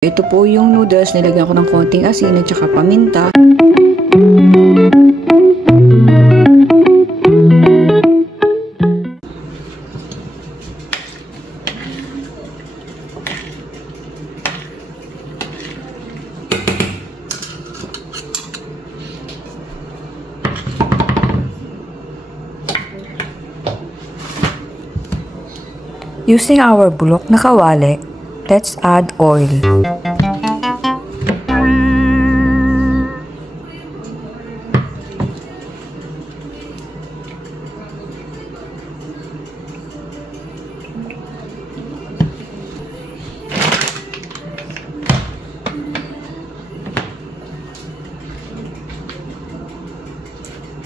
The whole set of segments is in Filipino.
Ito po yung noodles, nilagyan ko ng konting asin at saka paminta. Using our bulok na kawali, let's add oil.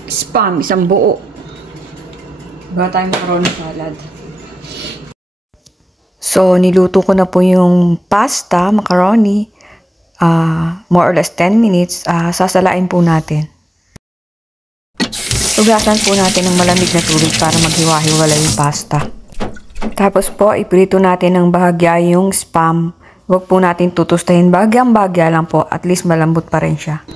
Spam, isang buo. Bago tayo macaroni salad. So, niluto ko na po yung pasta, macaroni. More or less 10 minutes. Sasalain po natin. Ugasan po natin ng malamig na tubig para maghiwa-hiwala yung pasta. Tapos po, iprito natin ng bahagya yung spam. Huwag po natin tutustahin. Bahagyang-bahagya lang po. At least malambot pa rin siya.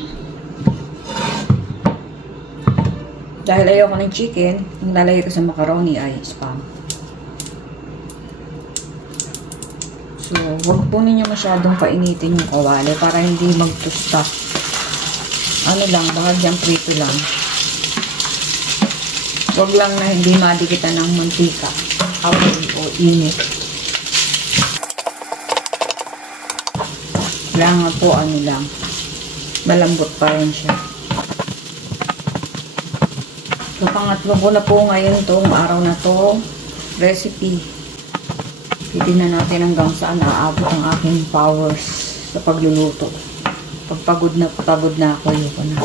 Dahil ayoko ng chicken, yung lalagay ko sa macaroni ay spam. So, huwag po ninyo masyadong painitin yung kawali para hindi magtusta. Ano lang, bahagyang prito lang. Huwag lang na hindi madikitan ng mantika. Apoy o init. Kailangan po ano lang, malambot pa rin siya. So, pangatlo ko na po ngayon tong araw na to recipe. Titignan natin hanggang saan aabot ang aking powers sa pagluluto. Pag pagod na ako, ayoko na.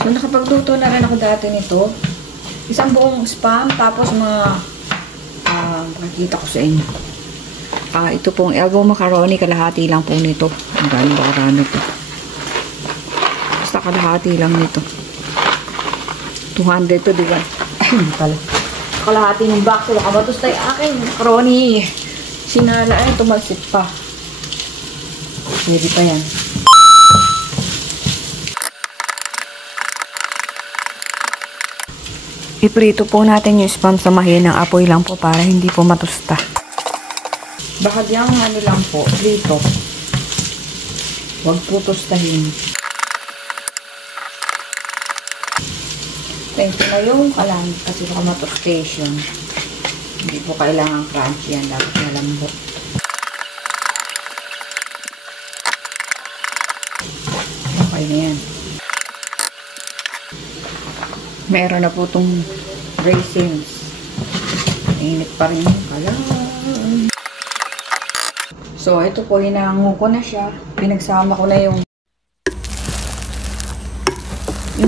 So, nakapagluto na rin ako dati nito. Isang buong spam, tapos mga nakikita ko sa inyo. Ito pong elbow macaroni, kalahati lang po nito. Ang galing ba karami ito. Basta kalahati lang nito. 200 to, diba? Ay, hindi pala. Kalahati ng box. Baka matustay akin. Macaroni. Sinala ay tumalsik pa. Pwede pa yan. Iprito po natin yung spam sa mahinang apoy lang po para hindi po matusta. Bahagyang ano lang po, prito. Huwag po tustahin. Thank you na yung kalan kasi baka matustation. Hindi po kailangan crunchy yan. Dapat malambot. Okay na yan. Meron na po itong raisins. Init pa rin yung kalan. So, ito po, hinango ko na siya. Pinagsama ko na yung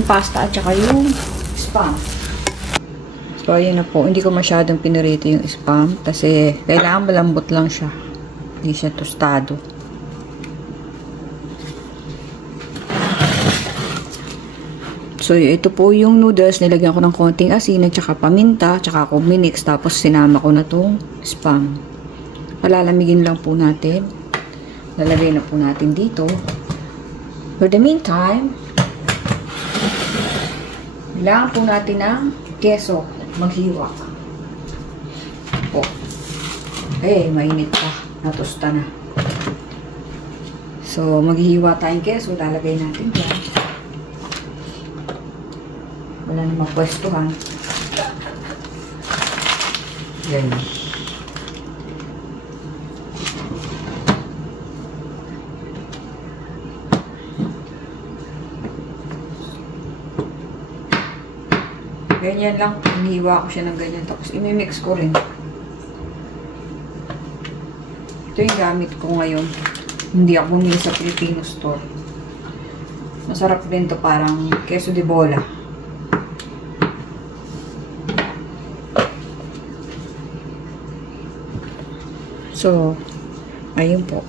pasta at saka yung spam. So, ayan na po. Hindi ko masyadong pinirito yung spam kasi kailangan malambot lang siya. Hindi siya tostado. So, ito po yung noodles. Nilagyan ko ng konting asin at saka paminta. Tsaka ako minix. Tapos, sinama ko na tong spam. Palalamigin lang po natin. Lalagay na po natin dito. For the meantime, kailangan po natin ng keso. Maghiwa. Mainit pa. Natusta na. So, maghihiwa tayong keso. Lalagay natin dyan. Wala namang pwestuhan. Yan. Ganyan lang. Hinihiwa ko siya ng ganyan. Tapos, imimix ko rin. Ito yung gamit ko ngayon. Hindi ako bumili sa Filipino store. Masarap din to. Parang queso de bola. So, ayun po.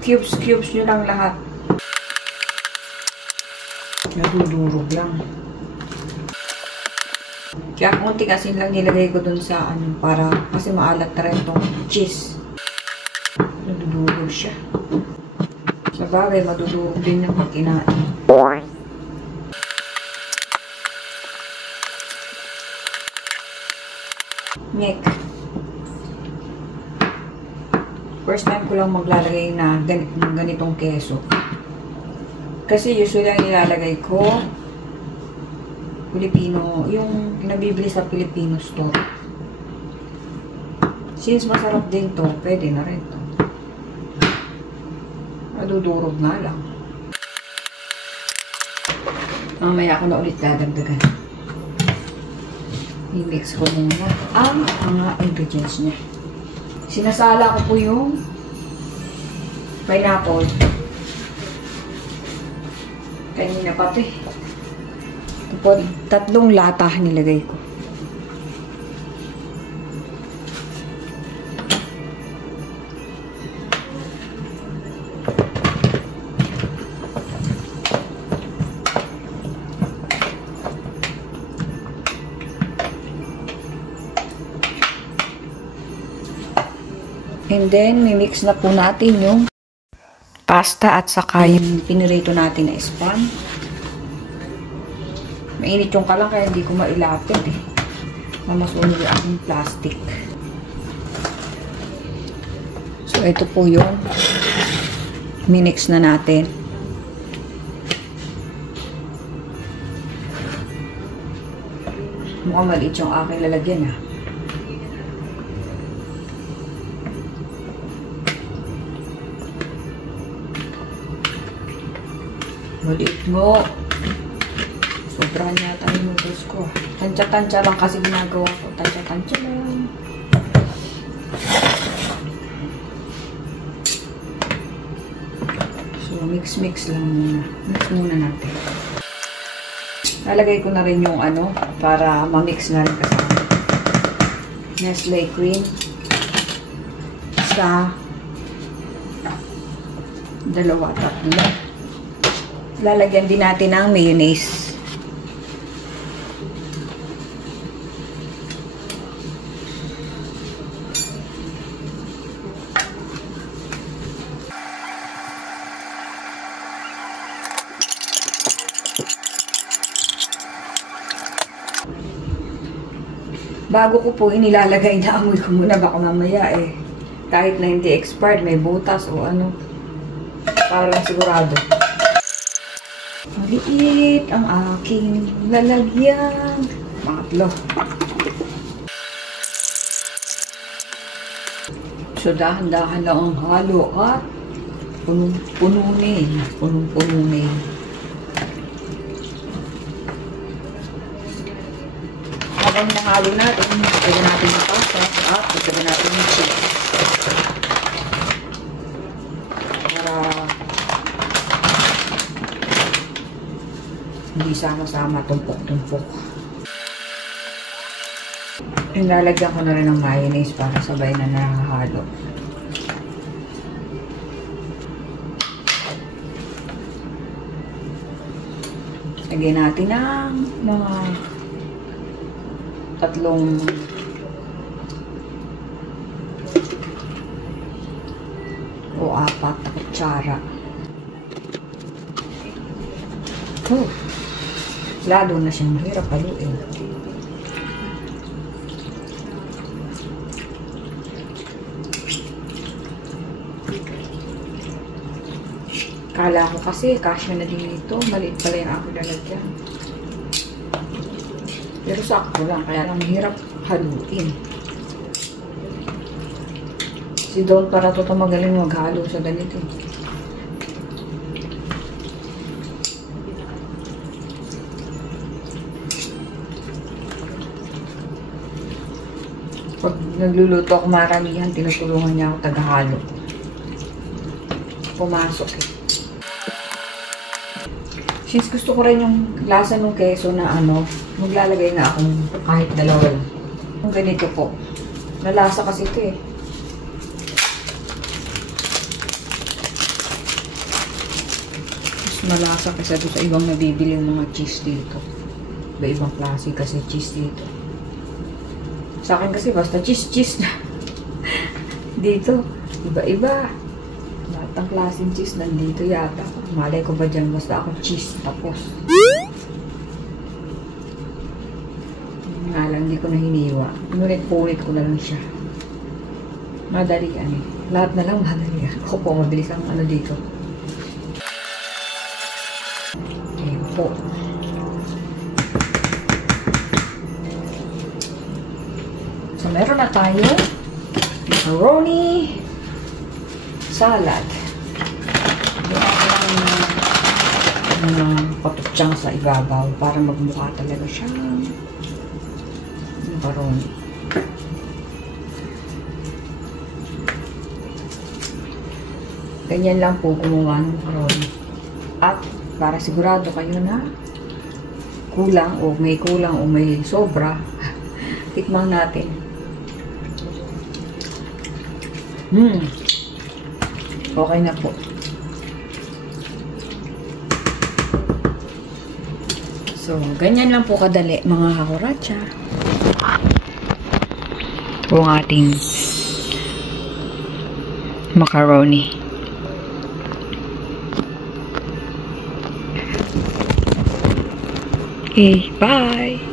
Cubes nyo lang lahat. Nadudurog lang. Kaya konting asin lang nilagay ko dun sa ano, para kasi maalat na rin tong cheese. Nadudulog siya. Sa bagay, madudulog din yung pag kinain. Nek. First time ko lang maglalagay na ganitong keso. Kasi usually ang nilalagay ko Filipino, yung nabibili sa Filipino store. Since masarap din to, pwede na rin to. Madudurog nga lang. Mamaya ako na ulit dadagdagan. I-mix ko muna ang mga ingredients niya. Sinasala ko po yung pineapple. Kanina pati. Ito po, 3 lata nilagay ko. And then, mimix na po natin yung pasta at saka yung pinirito natin na spam. Mainit yung kalang kaya hindi ko mailapit eh. Mamasunog yung aking plastic. So, ito po yung minix na natin. Mukhang maliit yung aking lalagyan ah. Maliit mo. Sobrang yata yung noodles ko. Tansya-tansya lang kasi ginagawa ko. Tansya-tansya lang. So, mix-mix lang muna. Mix muna natin. Lalagay ko na rin yung ano, para ma-mix na rin kasama. Nestle cream. Sa 2, 3. Lalagyan din natin ng mayonnaise. Bago ko po inilalagay na amoy ko muna baka mamaya eh. Kahit na hindi expired, may butas o ano. Para lang sigurado. Maliit ang aking lalagyan. Pangatlo. So, dahan-dahan lang ang halo at punong-pununin. Punong-pununin. Habang nahalo natin, pagkaga natin yung pasta at pagkaga natin yung cheese. Hindi sama-sama, tumpok-tumpok. Nilalagyan ko na rin ng mayonnaise para sabay na nakahalo. Lagyan natin ng mga 3 o 4 na kutsara. Oh. Lalo na siyang mahirap haluin. Kala ko kasi kasya na din ito. Maliit pala yung aking lalagyan. Pero sakto lang. Kaya lang mahirap haluin. Si Don para to magaling maghalo sa ganito. Pag nagluluto ako maramihan, tinutulungan niya ako taghalo. Pumasok eh. Since gusto ko rin yung lasa ng keso na ano, maglalagay na akong kahit 2 lang. Yung ganito po. Nalasa kasi ito eh. Mas malasa kasi doon sa ibang nabibili yung mga cheese dito. Iba-ibang klase kasi cheese dito. Sa akin kasi basta cheese na. Dito, iba-iba. Lahat ng klaseng cheese nandito yata. Malay ko ba dyan, basta ako cheese tapos. Nga lang, hindi ko na hiniwa. Punit-punit ko na lang siya. Madali eh. Lahat na lang madali. Ako po, mabilis ang ano dito. Ayan po. So, meron na tayo macaroni salad. Doon ako lang patutsyang sa ibabaw para magmukha talaga siya macaroni. Ganyan lang po gumawa ng macaroni. At para sigurado kayo na kulang o may sobra, tikman natin. Okay na po. So, ganyan lang po kadali mga kakuracha. Ito ang ating macaroni. Okay, bye!